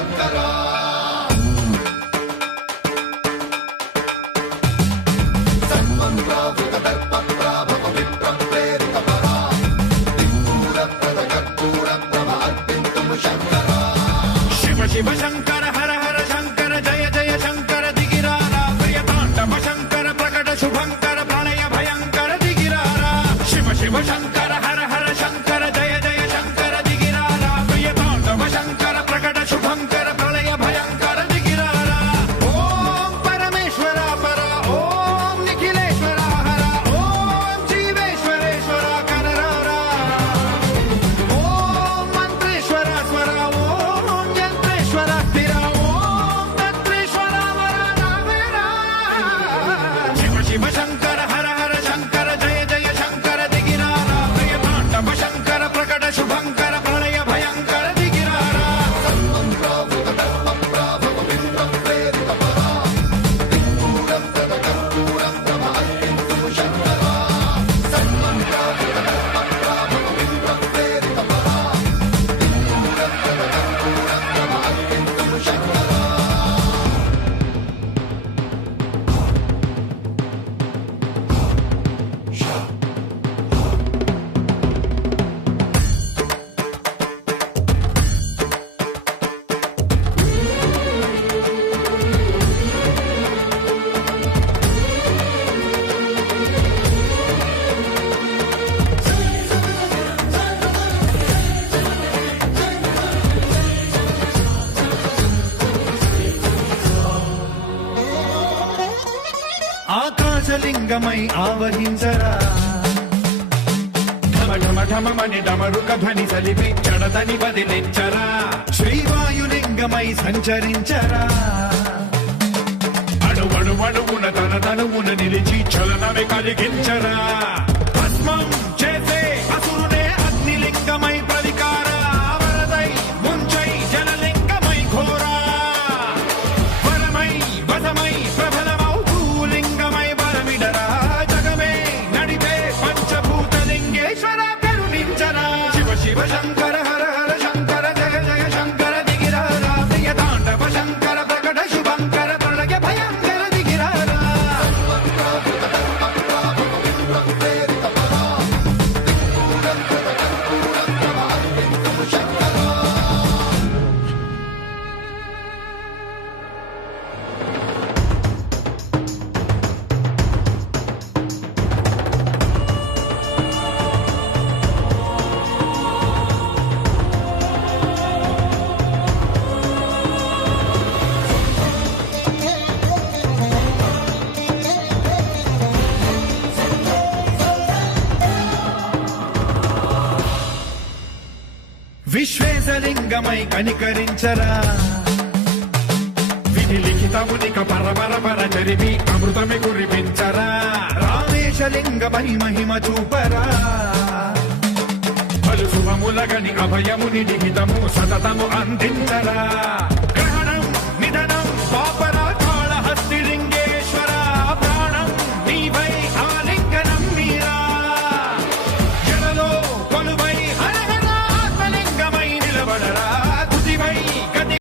శంకరా సర్వం ప్రావృత దర్ప ప్రాభవ విప్రం ప్రేరిత పరా దిక్పూర ప్రద కర్పూర ప్రభ అర్పింతుము శంకరా శివ శివ శంకర హర హర శంకర జయ జయ శంకర దిగిరారా ప్రియతాండవ శంకర ప్రకట శుభంకర ప్రళయ భయంకర దిగిరారా శివ శివ శంకర హర హర శంకర జయ జయ శంకర దిగిరారా ప్రియతాండవ శంకర ప్రకట శుభంకర ప్రళయ భయంకర దిగిరారా ఓం పరమేశ్వర పర ఓం నిఖిలేశ్వర హర ఓం జీవేశ్వరేశ్వర కరరారా ఓం మంత్రేశ్వర స్వర ఓం యంత్రేశ్వర స్థిర ఓం తంత్రేశ్వర వర నావేరా శివ శివ శంకర హర హర శంకర జయ జయ శంకర దిగిరారా ప్రియతాండవ శంకర ప్రకట శుభంకర ప్రళయ భయంకర దిగిరారా సర్వం ప్రావృత దర్ప ప్రాభవ విప్రం ప్రేరిత పరా దిక్పూర ప్రద కర్పూర ప్రభ అర్పింతుము శంకరా సర్వం ప్రావృత దర్ప ప్రాభవ విప్రం ప్రేరిత పరా దిక్పూర ప్రద కర్పూర ప్రభ అర్పింతుము శంకరా ఆకాశలింగమై ఆవహించరా ఢమ ఢమ ఢమమని డమరుక ధ్వని సలిపి చడదని వదిలించరా శ్రీవాయులింగమై సంచరించరా అణువణువున తన తనువున నిలిచి చలనమే కలిగించరా భస్మం చేసే అసురునే అగ్నిలింగమై ప్రవికార వరదై ముంచై జలలింగమై ఘోరా వరమై వసమై ప్రబలమౌ భూలింగమై వరమిడరా జగమే నడిపే పంచభూతలింగేశ్వర కరుణించరా శివ శివ శంకర హర హర శంకర జయ జయ శంకర దిగిరారా ప్రియతాండవ శంకర ప్రకట శుభంకర ప్రళయ భయంకర దిగిరారా సర్వం ప్రావృత దర్ప ప్రాభవ విప్రం ప్రేరిత పరా దిక్పూర ప్రద కర్పూర ప్రభ అర్పింతుము శంకరా విశ్వేశలింగమై కనికరించరా విధి లిఖితమునిక పరపర పర చరివి అమృతమి కురిపించరా రామేశలింగమై మహిమ చూపరా పలు శుభములగని అభయముని లిఖితము సతతము అందించరా